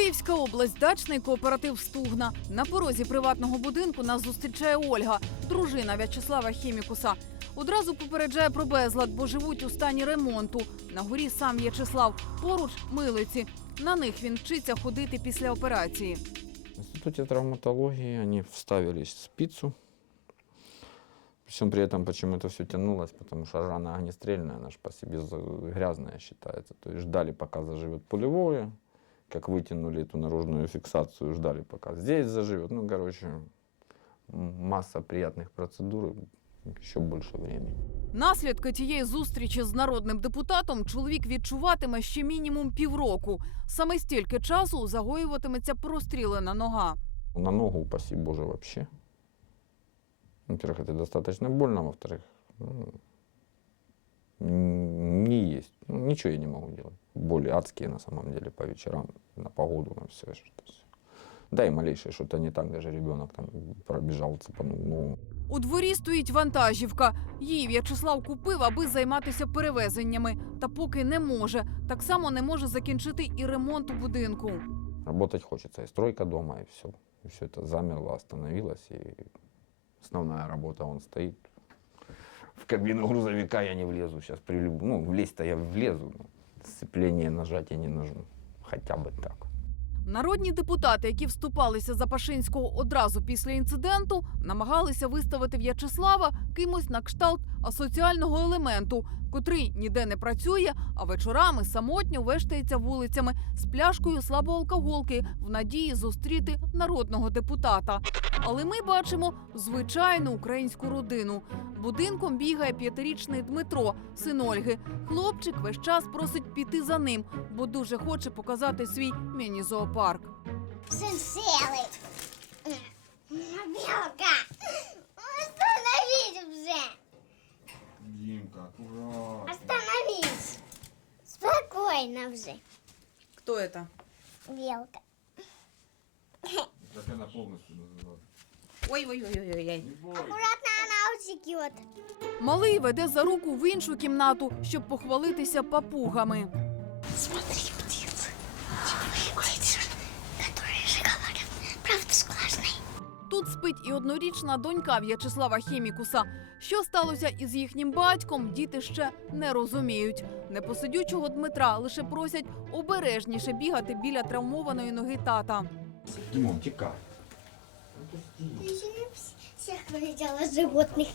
Київська область, дачний кооператив Стугна. На порозі приватного будинку нас зустрічає Ольга, дружина В'ячеслава Хімікуса. Одразу попереджає про безлад, бо живуть у стані ремонту. На горі сам В'ячеслав, поруч милиці. На них він вчиться ходити після операції. В институте травматологии они вставили спицу. Причем при этом почему-то все тянулось, потому что рана огнестрельная, она же по себе за- грязная считается. То есть ждали, пока заживет пулевое, как вытянули эту наружную фиксацию, ждали, пока здесь заживет. Ну, короче, м- масса приятных процедур, еще больше времени. Наслідки тієї зустрічі з народним депутатом чоловік відчуватиме ще мінімум півроку. Саме стільки часу загоюватиметься прострілена нога. На ногу, упаси Боже, вообще. Во-первых, это достаточно больно, во-вторых, ну, н- не есть. Ну, ничего я не могу делать. Боли адские на самом деле по вечерам, на погоду, на все. Что. Да и малейшее что-то не так, даже ребенок там пробежал, цепанул ногу. У дворі стоїть вантажівка. Її В'ячеслав купив, аби займатися перевезеннями. Та поки не може. Так само не може закінчити і ремонт у будинку. Работать хочется, и стройка дома, и все. И все это замерло, остановилось, и основная работа, он стоит. В кабину грузовика я не влезу сейчас, при люб- ну, влезть-то я влезу, сцепление нажатия не нужно. хотя бы так. Народні депутати, які вступалися за Пашинського одразу після інциденту, намагалися виставити В'ячеслава кимось на кшталт асоціального елементу, котрий ніде не працює, а вечорами самотньо вештається вулицями з пляшкою слабоалкоголки в надії зустріти народного депутата. Але ми бачимо звичайну українську родину. Будинком бігає п'ятирічний Дмитро, син Ольги. Хлопчик весь час просить піти за ним, бо дуже хоче показати свій міні-зоопарк. Белка. Остановись Хто это? Белка. Как она полностью называется? Ой-ой-ой. Не бойся. Аккуратно она утекет. Малий веде за руку в іншу кімнату, щоб похвалитися папугами. Смотри, Тут спить і однорічна донька В'ячеслава Хімікуса. Що сталося із їхнім батьком, діти ще не розуміють. Непосидючого Дмитра лише просять обережніше бігати біля травмованої ноги тата. Дімон, тікай. Я всіх виглядала животных.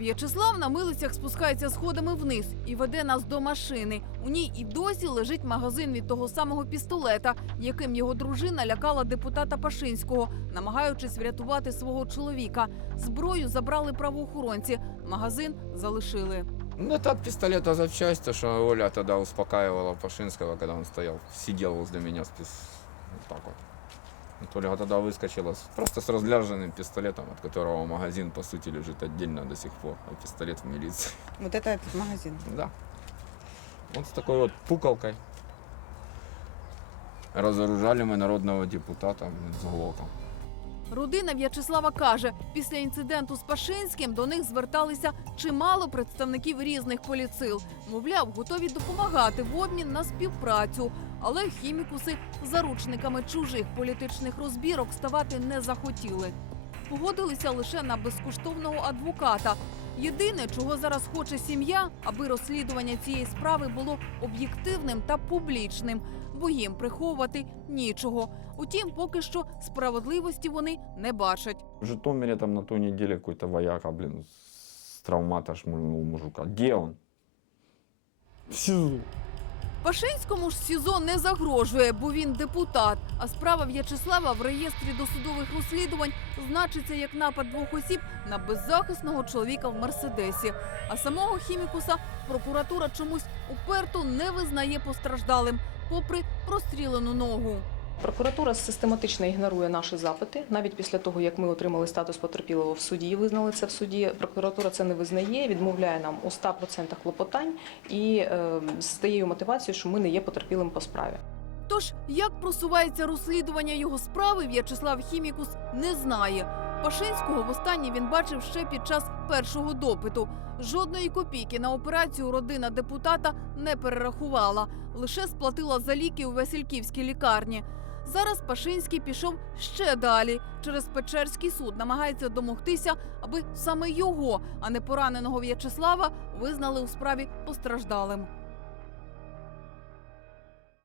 В'ячеслав на милицях спускається сходами вниз і веде нас до машини. У ній і досі лежить магазин від того самого пістолета, яким його дружина лякала депутата Пашинського, намагаючись врятувати свого чоловіка. Зброю забрали правоохоронці. Магазин залишили. Ну, это от пистолета запчасть, то, Оля тогда успокаивала Пашинского, когда он стоял, сидел возле меня с пис... так вот. Вот Ольга тогда выскочила с- просто с разряженным пистолетом, от которого магазин, по сути, лежит отдельно до сих пор, а пистолет в милиции. Вот это этот магазин. Да. Вот с такой вот пукалкой. Разоружали мы народного депутата блин, с глоком. Родина В'ячеслава каже, після інциденту з Пашинським до них зверталися чимало представників різних поліцил. Мовляв, готові допомагати в обмін на співпрацю. Але хімікуси заручниками чужих політичних розбірок ставати не захотіли. Погодилися лише на безкоштовного адвоката. Єдине, чого зараз хоче сім'я, аби розслідування цієї справи було об'єктивним та публічним, бо їм приховувати нічого. Утім, поки що справедливості вони не бачать. В Житомире там на той неделе какой-то вояка, блин, с травмата шмульнул мужика. Где он? В СИЗО. Пашинському ж СІЗО не загрожує, бо він депутат. А справа В'ячеслава в реєстрі досудових розслідувань значиться як напад двох осіб на беззахисного чоловіка в мерседесі. А самого хімікуса прокуратура чомусь уперто не визнає постраждалим, попри прострілену ногу. Прокуратура систематично ігнорує наші запити. Навіть після того, як ми отримали статус потерпілого в суді, визнали це в суді. Прокуратура це не визнає, відмовляє нам у 100% клопотань і е, з тією мотивацією, що ми не є потерпілим по справі. Тож, як просувається розслідування його справи, В'ячеслав Хімікус не знає. Пашинського востаннє він бачив ще під час першого допиту. Жодної копійки на операцію родина депутата не перерахувала, лише сплатила за ліки у Васильківській лікарні. Зараз Пашинський пішов ще далі. Через Печерський суд намагається домогтися, аби саме його, а не пораненого В'ячеслава, визнали у справі постраждалим.